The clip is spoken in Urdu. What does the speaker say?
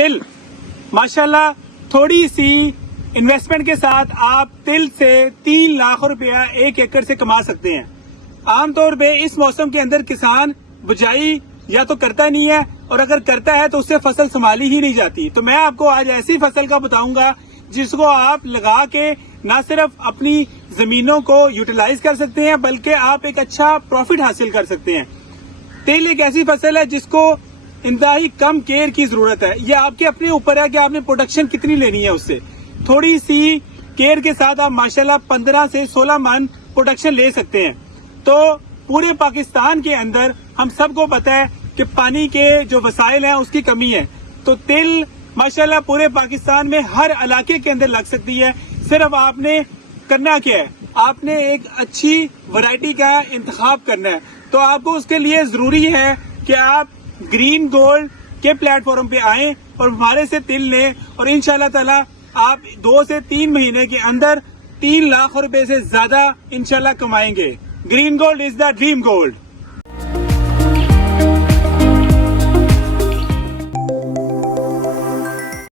تل ماشاءاللہ تھوڑی سی انویسٹمنٹ کے ساتھ آپ تل سے 3 لاکھ روپیہ 1 ایکڑ سے کما سکتے ہیں. عام طور پہ اس موسم کے اندر کسان بجائی یا تو کرتا نہیں ہے اور اگر کرتا ہے تو اس سے فصل سنبھالی ہی نہیں جاتی. تو میں آپ کو آج ایسی فصل کا بتاؤں گا جس کو آپ لگا کے نہ صرف اپنی زمینوں کو یوٹیلائز کر سکتے ہیں بلکہ آپ ایک اچھا پروفٹ حاصل کر سکتے ہیں. تل ایک ایسی فصل ہے جس کو انتہائی کم کیئر کی ضرورت ہے. یہ آپ کے اپنے اوپر ہے کہ آپ نے پروڈکشن کتنی لینی ہے. اس سے تھوڑی سی کیئر کے ساتھ آپ ماشاءاللہ 15 سے 16 من پروڈکشن لے سکتے ہیں. تو پورے پاکستان کے اندر ہم سب کو پتا ہے کہ پانی کے جو وسائل ہیں اس کی کمی ہے. تو تل ماشاءاللہ پورے پاکستان میں ہر علاقے کے اندر لگ سکتی ہے. صرف آپ نے کرنا کیا ہے, آپ نے ایک اچھی ورائٹی کا انتخاب کرنا ہے. تو آپ کو اس کے لیے ضروری ہے کہ آپ گرین گولڈ کے پلیٹ فارم پہ آئیں اور ہمارے سے تل لیں اور انشاءاللہ تعالی آپ 2 سے 3 مہینے کے اندر 3 لاکھ روپے سے زیادہ انشاءاللہ کمائیں گے. Green gold is the dream gold.